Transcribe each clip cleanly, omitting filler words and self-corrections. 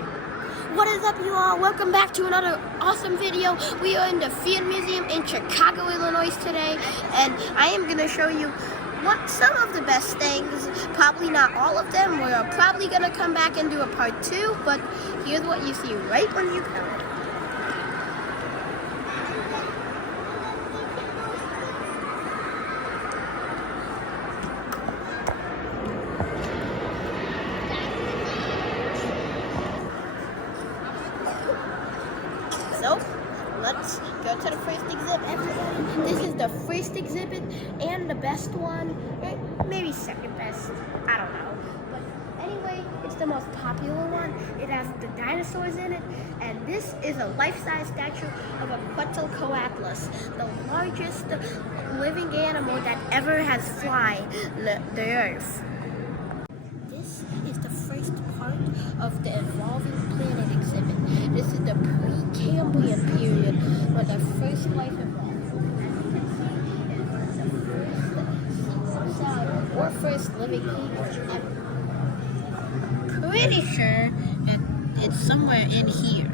What is up, you all? Welcome back to another awesome video. We are in the Field Museum in Chicago, Illinois today, and I am going to show you some of the best things. Probably not all of them. We're probably going to come back and do a part 2, but here's what you see right when you come. So, let's go to the first exhibit, everybody. This is the first exhibit and the best one. Maybe second best, I don't know. But anyway, it's the most popular one. It has the dinosaurs in it, and this is a life-size statue of a Quetzalcoatlus, the largest living animal that ever has fly the earth. This is the first part of the evolving planet exhibit. This is the pre-Cambrian period when the first life evolved. As you can see, it's the first or first living creature ever. Pretty sure it's somewhere in here.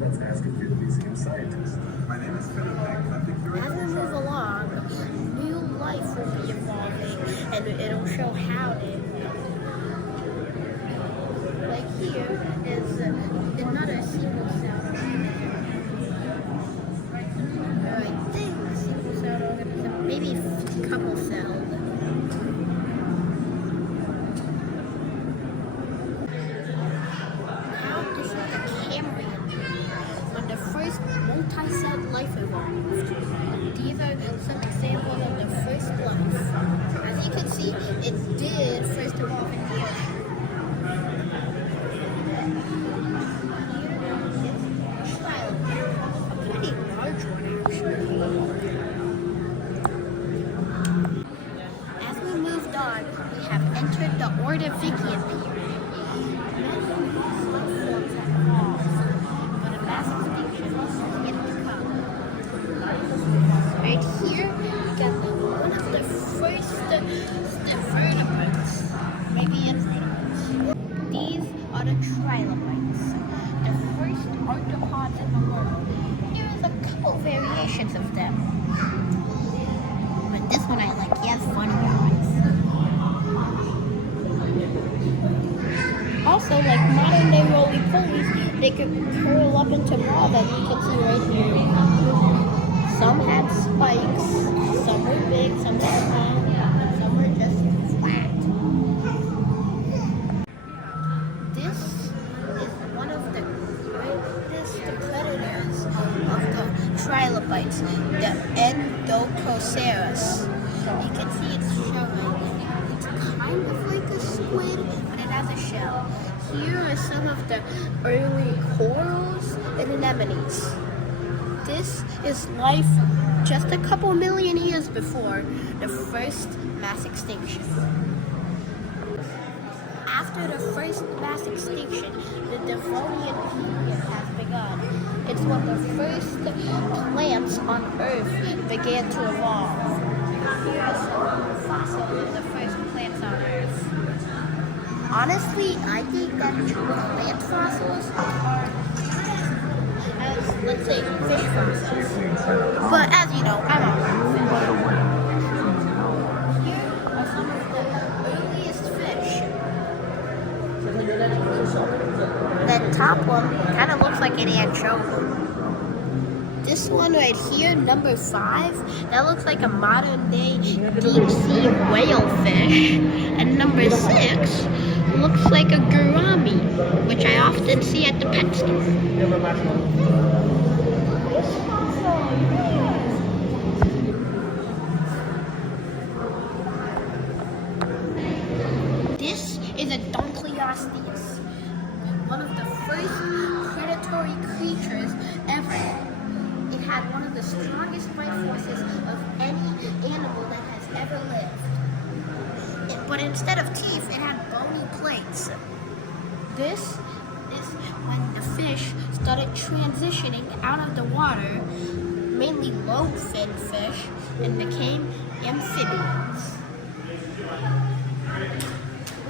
Let's ask a few museum scientists. My name is Philip. As we move along, new life will be evolving, and it'll show how it. Like here is another single cell. I think single cell organism, maybe a couple cells. Now this is the Cambrian, when the first multi-celled life evolved. These are some examples of the first life. As you can see, it did first evolve in here. As we moved on, we have entered the Ordovician period. Many life forms have evolved, but a mass extinction is yet to come. Right here, we got one of the first vertebrates, maybe invertebrates. These are the trilobites, the first arthropods in the world. Here is a couple variations of them. But this one I like. He has funny eyes. Also, like modern day roly-polies, they could curl up into balls, as you can see right here. Some had spikes, some were big, some were small, and some were just flat. This is one of the greatest predators of the trilobites, the Endococerus. You can see it's showing. It's kind of like a squid, but it has a shell. Here are some of the early corals and anemones. This is life just a couple million years before the first mass extinction. After the first mass extinction, the Devonian period has begun. It's when the first plants on Earth began to evolve. Here are some fossils of the first plants on Earth. Honestly, I think that plant fossils are as, let's say, fish fossils. But as you know, I'm a Here are some of the earliest fish. That top one kind of looks like an anchovy. This one right here, number 5, that looks like a modern day deep sea whale fish. And number 6 looks like a gourami, which I often see at the pet store. This is a Dunkleosteus, one of the first predatory creatures ever. It had one of the strongest bite forces of any animal that has ever lived. But instead of teeth, it had bony plates. This is when the fish started transitioning out of the water, mainly low-fin fish, and became amphibians.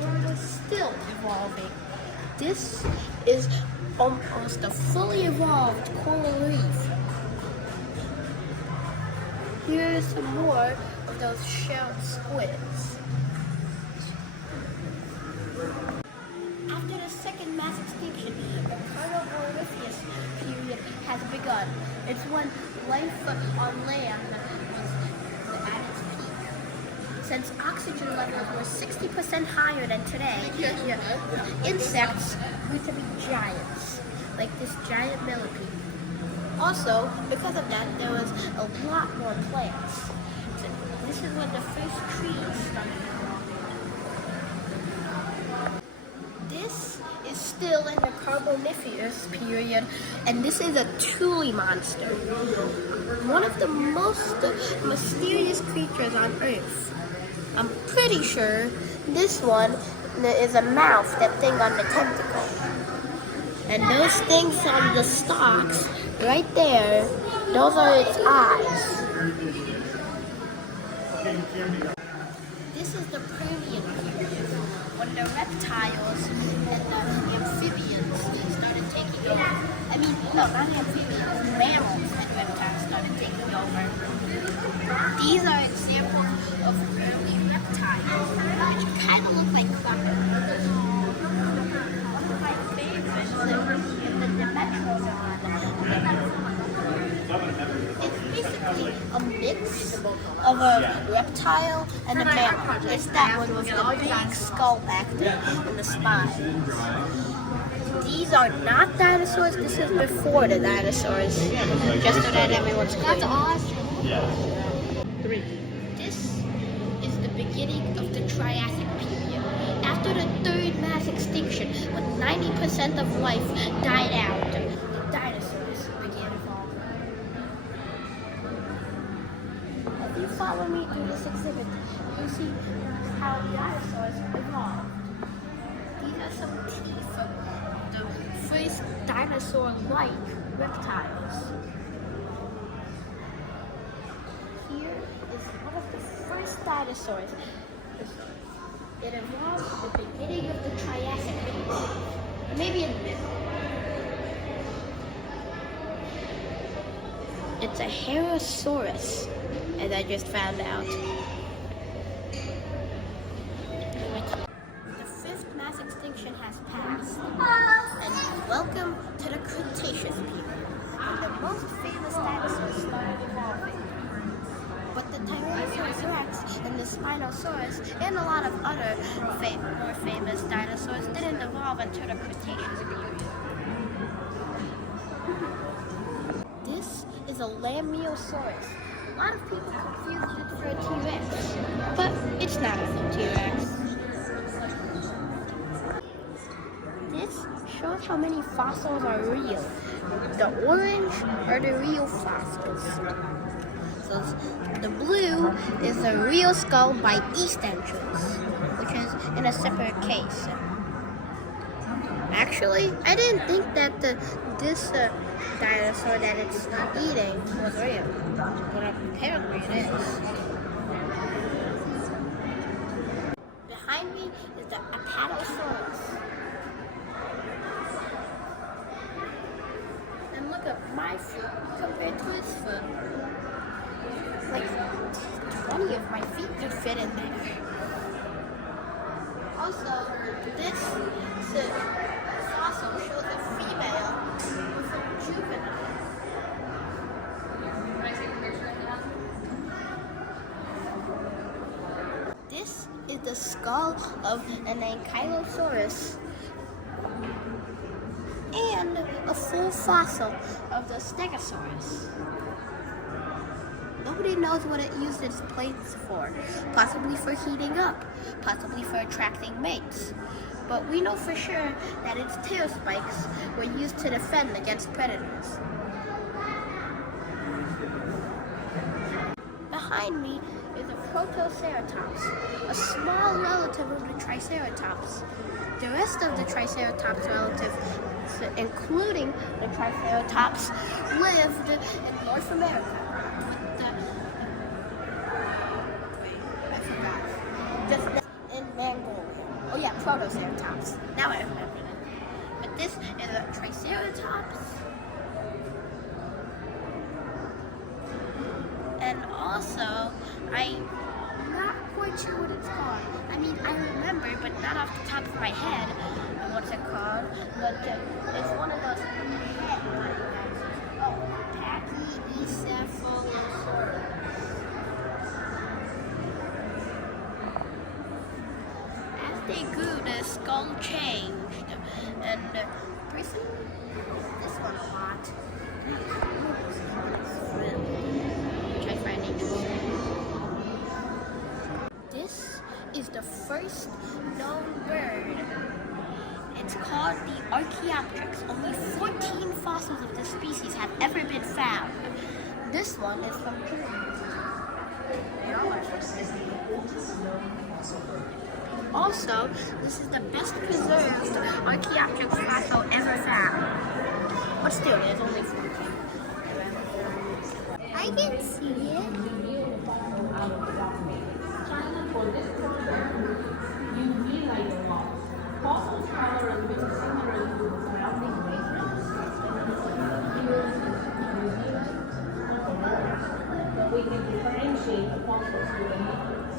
We're still evolving. This is almost a fully evolved coral reef. Here's some more of those shelled squids. After the second mass extinction, the Carboniferous period has begun. It's when life on land was at its peak. Since oxygen levels were 60% higher than today, insects grew to be giants, like this giant millipede. Also, because of that, there was a lot more plants. So this is when the first trees started growing. This is still in the Carboniferous period, and this is a Thule monster. One of the most mysterious creatures on Earth. I'm pretty sure this one is a mouth, that thing on the tentacle. And those things on the stalks, right there, those are its eyes. This is the Permian period, when the reptiles and the amphibians started taking over. I mean, no, not amphibians, mammals and reptiles started taking over. These are examples of early reptiles, which kind of look like crocodiles. One of my favorites is the Dimetrodon. It's basically a mix of a reptile and a mammal. It's that one with the big skull back there and the spine. These are not dinosaurs. This is before the dinosaurs. Just so that everyone's clear. That's awesome. This is the beginning of the Triassic period. After the third mass extinction, when 90% of life died out, the dinosaurs began evolving. If you follow me through this exhibit, you'll see how dinosaurs evolved. These are some teeth of the first dinosaur-like reptiles. Here is one of the first dinosaurs. It evolved at the beginning of the Triassic period, or maybe in the middle. It's a Herosaurus, as I just found out. The fifth mass extinction has passed, and welcome to the Cretaceous period, when the most famous dinosaurs started evolving. But the Tyrannosaurus rex and the Spinosaurus and a lot of other more famous dinosaurs didn't evolve until the Cretaceous period. This is a Lamiosaurus. A lot of people confuse it for a T-Rex, but it's not a T-Rex. This shows how many fossils are real. The orange are the real fossils. So the blue is the real skull by east entrance, which is in a separate case. Actually, I didn't think that this dinosaur that it's eating was real, but apparently it is. Behind me is the Apatosaurus. And look at my foot compared to his foot. Like 20 of my feet could fit in there. Also, this fossil shows a female with a juvenile. Can I take a picture of that? This is the skull of an Ankylosaurus and a full fossil of the Stegosaurus. Nobody knows what it used its plates for. Possibly for heating up, possibly for attracting mates. But we know for sure that its tail spikes were used to defend against predators. Behind me is a Protoceratops, a small relative of the Triceratops. The rest of the Triceratops relatives, including the Triceratops, lived in North America. Just in Mongolia. Oh yeah, Protoceratops. Now I remember that. my head what's it called, but it's one of those head dinosaurs. Oh, Pachycephalosaurus. As they grew, the skull changed, and recently, this one a lot. Which I find interesting. This is the first known bird. It's called the Archaeopteryx. Only 14 fossils of this species have ever been found. This one is from Cambrian. Also, this is the best preserved Archaeopteryx fossil ever found. But still, there's only 14. I can see it. For this program, you realize a lot. Fossils tolerate with similar to surrounding nature. But we can differentiate the fossils with the methods.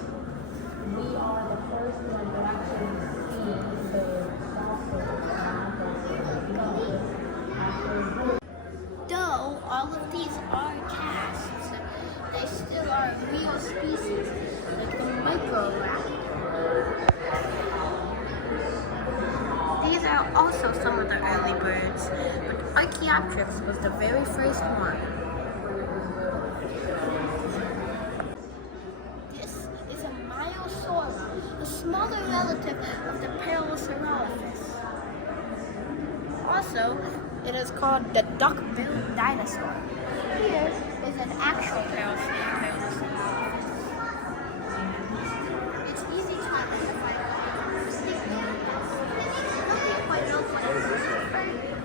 We are the first one to actually see the fossils around. Though all of these are casts, they still are real species, like the microraptor. These are also some of the early birds, but Archaeopteryx was the very first one. This is a Myosaura, a smaller relative of the Parasaurolophus. Also, it is called the duck-billed dinosaur. Here is an actual Parasaurolophus. It's easy to identify.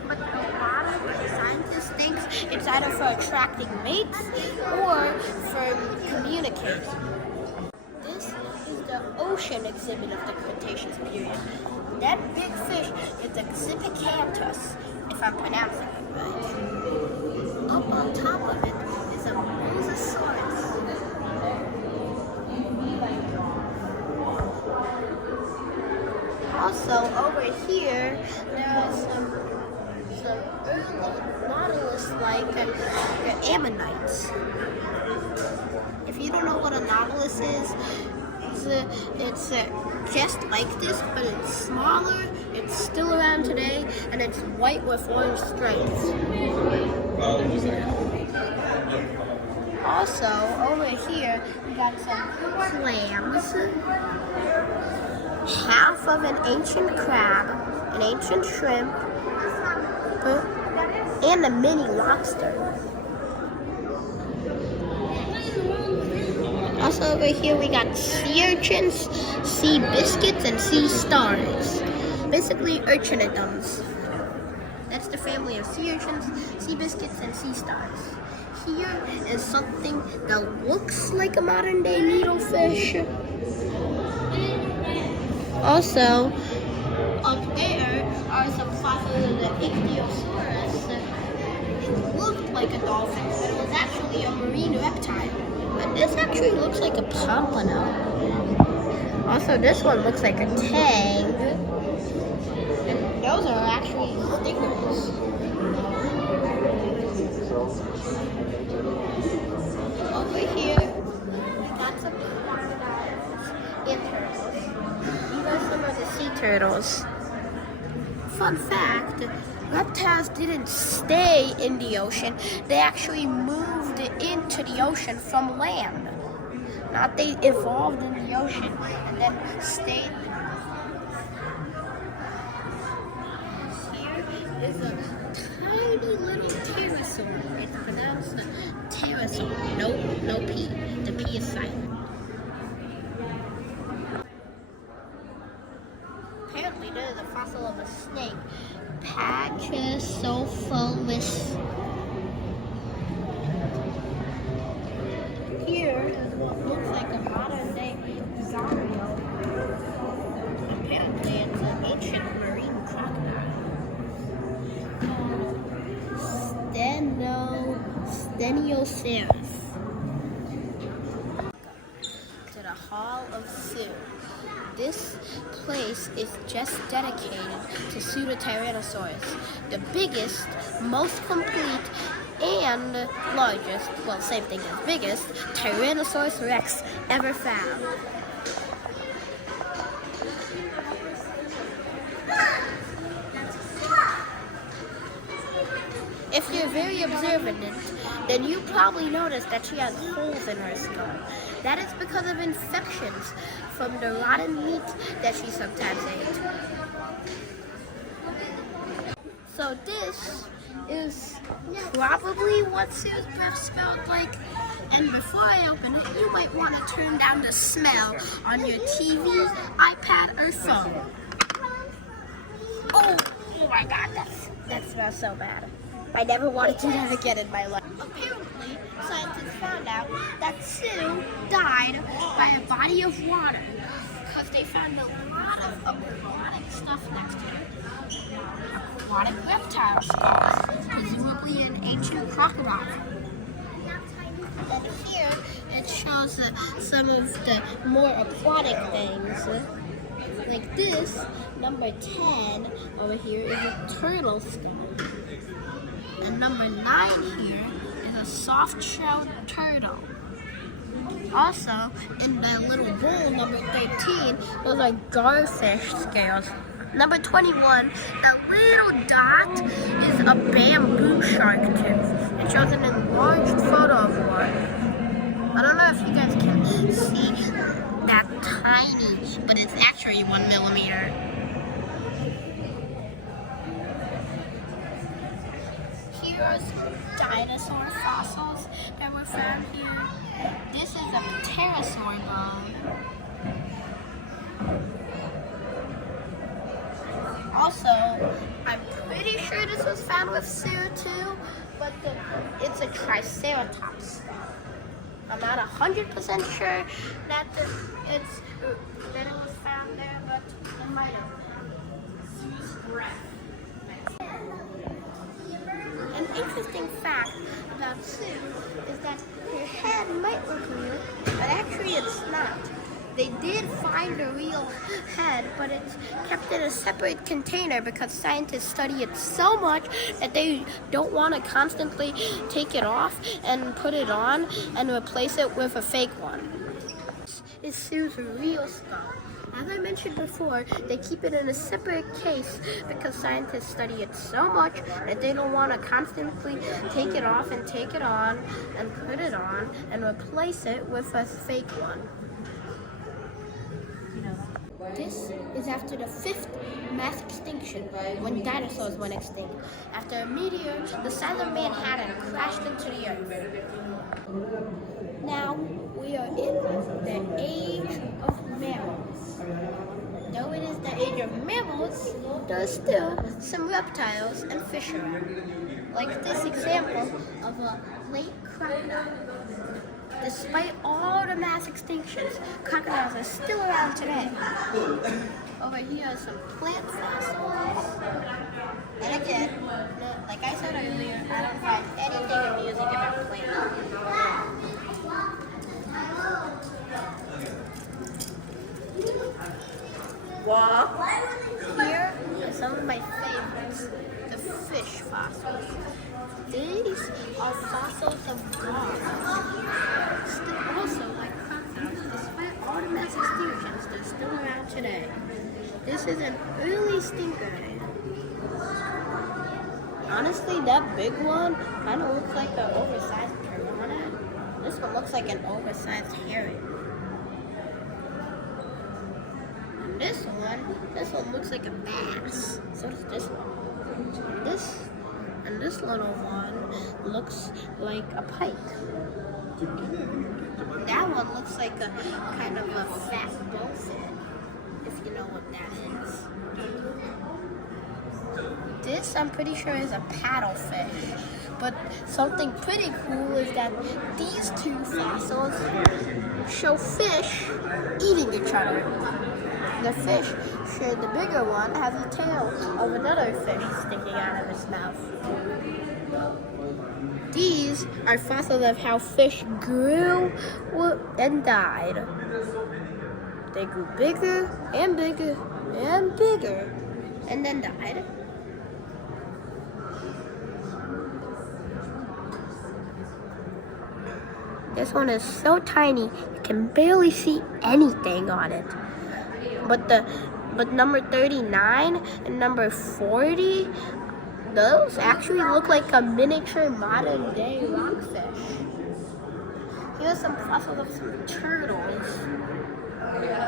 But a lot of scientists think it's either for attracting mates or for communicating. This is the ocean exhibit of the Cretaceous period. That big fish is the Xiphicanthus, if I'm pronouncing it right. Up on top of it is a Mosasaurus. Also, over here, there are some early nautilus-like ammonites. If you don't know what a nautilus is, it's just like this, but it's smaller, it's still around today, and it's white with orange stripes. Also, over here, we got some clams, half of an ancient crab, an ancient shrimp, and a mini lobster. Also over here we got sea urchins, sea biscuits, and sea stars. Basically urchinidums. That's the family of sea urchins, sea biscuits, and sea stars. Here is something that looks like a modern day needlefish. Also, up there are some fossils of the Ichthyosaurus. It looked like a dolphin, but it was actually a marine reptile. And this actually looks like a pompano. Also, this one looks like a tang. And those are actually stingers. Over here, we got some crocodiles and turtles. These are some of the sea turtles. Fun fact, reptiles didn't stay in the ocean. They actually moved into the ocean from land. Not they evolved in the ocean and then stayed. Here is a tiny little pterosaur. It's pronounced pterosaur. No P. The P is silent. Apparently, there is a fossil of a snake. Pachycephalosaurus. Here is what looks like a modern day Zario. Apparently, it's an ancient marine crocodile. Steniosaurus. To the Hall of Zoo. this place is just dedicated to pseudo-tyrannosaurus, the biggest, most complete, and largest, well, same thing as biggest, Tyrannosaurus rex ever found. If you're very observant, then you probably noticed that she has holes in her skull. That is because of infections from the rotten meat that she sometimes ate. So this is probably what Sue's breath smelled like. And before I open it, you might want to turn down the smell on your TV, iPad, or phone. Oh my God, that smells so bad. I never want to do that again in my life. Apparently, scientists found out that Sue died by a body of water because they found a lot of aquatic stuff next to her. Aquatic reptile skulls, presumably an ancient crocodile. And here it shows some of the more aquatic things. Like this, number 10 over here is a turtle skull. And number 9 here is a soft-shelled turtle. Also, in the little bowl, number 13, those are garfish scales. Number 21, the little dot is a bamboo shark tooth. It shows an enlarged photo of one. I don't know if you guys can see that tiny, but it's actually 1 millimeter. Here's dinosaur fossils that were found here. This is a pterosaur bone. Also, I'm pretty sure this was found with Sue too, but it's a triceratops skull. I'm not 100% sure that it was found there, but it might have. Sue's breath. An interesting fact about Sue is that her head might look real, but actually it's not. They did find a real head, but it's kept in a separate container because scientists study it so much that they don't want to constantly take it off and put it on and replace it with a fake one. This is Sue's real skull. As I mentioned before, they keep it in a separate case because scientists study it so much that they don't want to constantly take it off and take it on and put it on and replace it with a fake one. This is after the 5th mass extinction, when dinosaurs went extinct. After a meteor the size of Manhattan crashed into the earth. Now we are in the age of mammals. Though it is the age of mammals, there are still some reptiles and fish around. Like this example of a lake crocodile. Despite all the mass extinctions, crocodiles are still around today. Over here are some plant fossils. And again, like I said earlier, I don't find anything amusing about plants. Wow. Here are some of my favorites, the fish fossils. These are fossils of dogs. Also, like crocodiles, despite all the mass extinctions, they're still around today. This is an early stingray. Honestly, that big one kind of looks like an oversized piranha. This one looks like an oversized herring. And this one looks like a bass. So does this one. And this little one looks like a pike. That one looks like a kind of a fat dolphin, if you know what that is. This, I'm pretty sure, is a paddlefish. But something pretty cool is that these two fossils show fish eating each other. The fish, sure, the bigger one, has a tail of another fish sticking out of its mouth. These are fossils of how fish grew and died. They grew bigger and bigger and bigger and then died. This one is so tiny, you can barely see anything on it. But number 39 and number 40, those actually look like a miniature modern day rockfish. Here's some fossils of some turtles.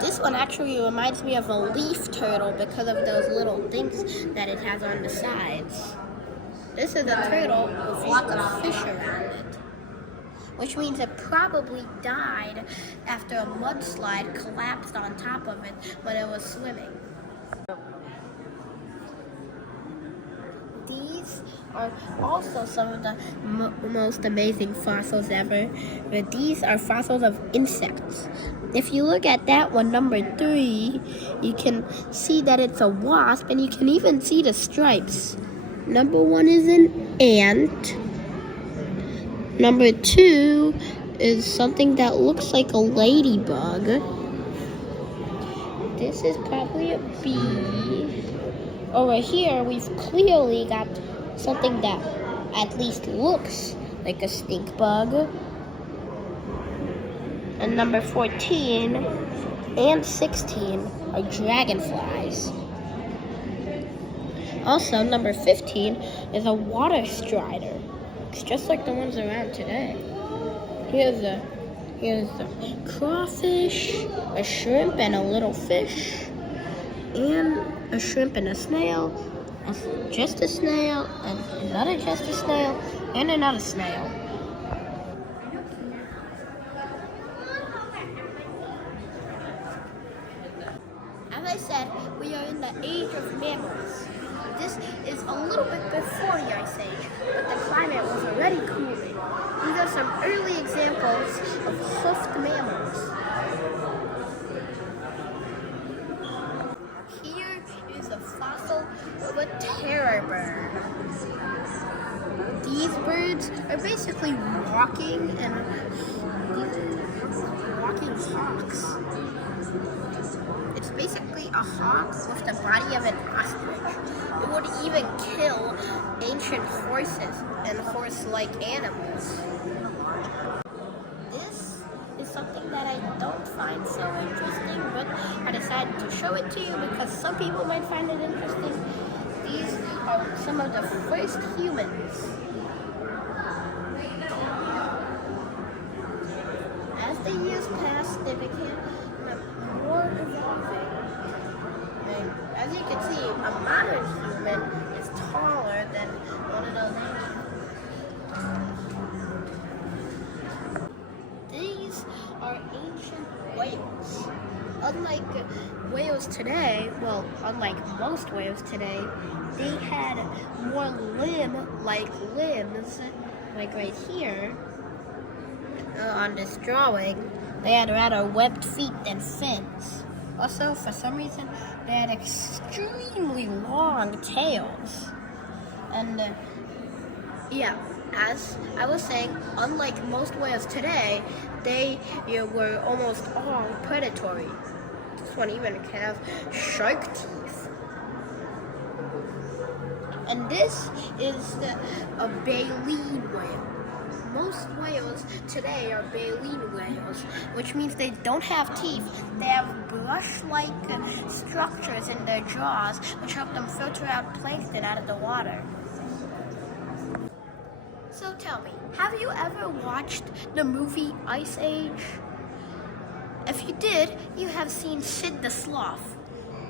This one actually reminds me of a leaf turtle because of those little things that it has on the sides. This is a turtle with lots of fish around it, which means it probably died after a mudslide collapsed on top of it when it was swimming. These are also some of the most amazing fossils ever. But these are fossils of insects. If you look at that one, number 3, you can see that it's a wasp, and you can even see the stripes. Number 1 is an ant. Number 2 is something that looks like a ladybug. This is probably a bee. Over here, we've clearly got something that at least looks like a stink bug. And number 14 and 16 are dragonflies. Also, number 15 is a water strider. It's just like the ones around today. Here's a crawfish, a shrimp, and a little fish, and a shrimp and a snail, just a snail, and another just a snail, and another snail. As I said, we are in the age of mammals. This is a little bit before the Ice Age, but the climate was already cooling. These are some early examples of hoofed mammals. Here is a fossil of a terror bird. These birds are basically walking hawks. It's basically a hawk with the body of an ostrich. It would even kill ancient horses and horse-like animals. This is something that I don't find so interesting, but I decided to show it to you because some people might find it interesting. These are some of the first humans. As the years passed, they became more evolving. And as you can see, a modern human is taller than one of those ancient. These are ancient whales. Unlike whales today, well, unlike most whales today, they had more limb-like limbs, like right here on this drawing. They had rather webbed feet than fins. Also, for some reason, they had extremely long tails. And yeah, as I was saying, unlike most whales today, they were almost all predatory. This one even can have shark teeth. And this is a baleen whale. Most whales today are baleen whales, which means they don't have teeth. They have brush-like structures in their jaws, which help them filter out plankton out of the water. So tell me, have you ever watched the movie Ice Age? If you did, you have seen Sid the Sloth.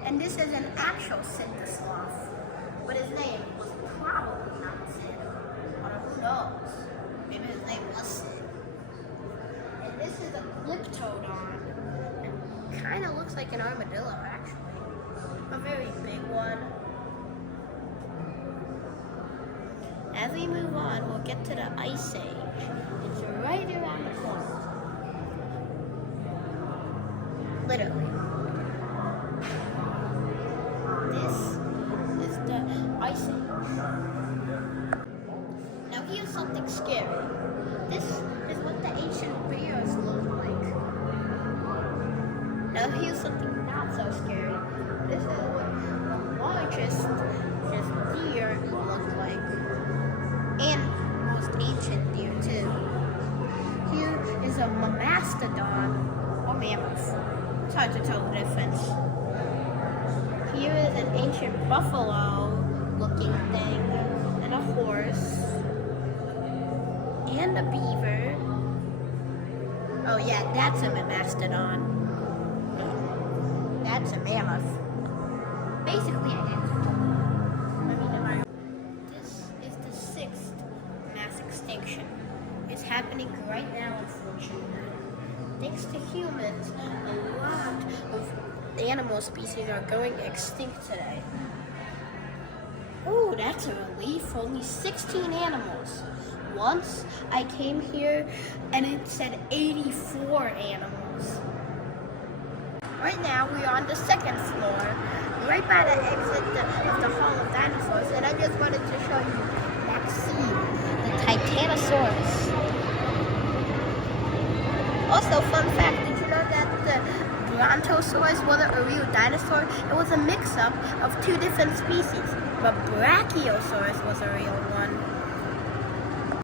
And this is an actual Sid the Sloth. But his name was probably not Sid. Or who knows? Maybe his name was Sid. And this is a glyptodon. It kind of looks like an armadillo, actually. A very big one. As we move on, we'll get to the Ice Age. It's right around the corner. Literally. This is the Ice Age. Now here's something scary. This is what the ancient bears look like. Now here's something not so scary. This is what the largest deer looked like. And most ancient deer too. Here is a mastodon or mammoth. It's hard to tell the difference. Here is an ancient buffalo looking thing, and a horse, and a beaver. Oh yeah, that's a mastodon. That's a mammoth. Basically identical. This is the 6th mass extinction. It's happening right now, unfortunately. Thanks to humans, a lot of animal species are going extinct today. Oh, that's a relief. Only 16 animals. Once I came here and it said 84 animals. Right now we are on the 2nd floor, right by the exit of the Hall of Dinosaurs, and I just wanted to show you that scene, the Titanosaurus. Also, fun fact, did you know that the Brontosaurus wasn't a real dinosaur? It was a mix-up of 2 different species, but Brachiosaurus was a real one.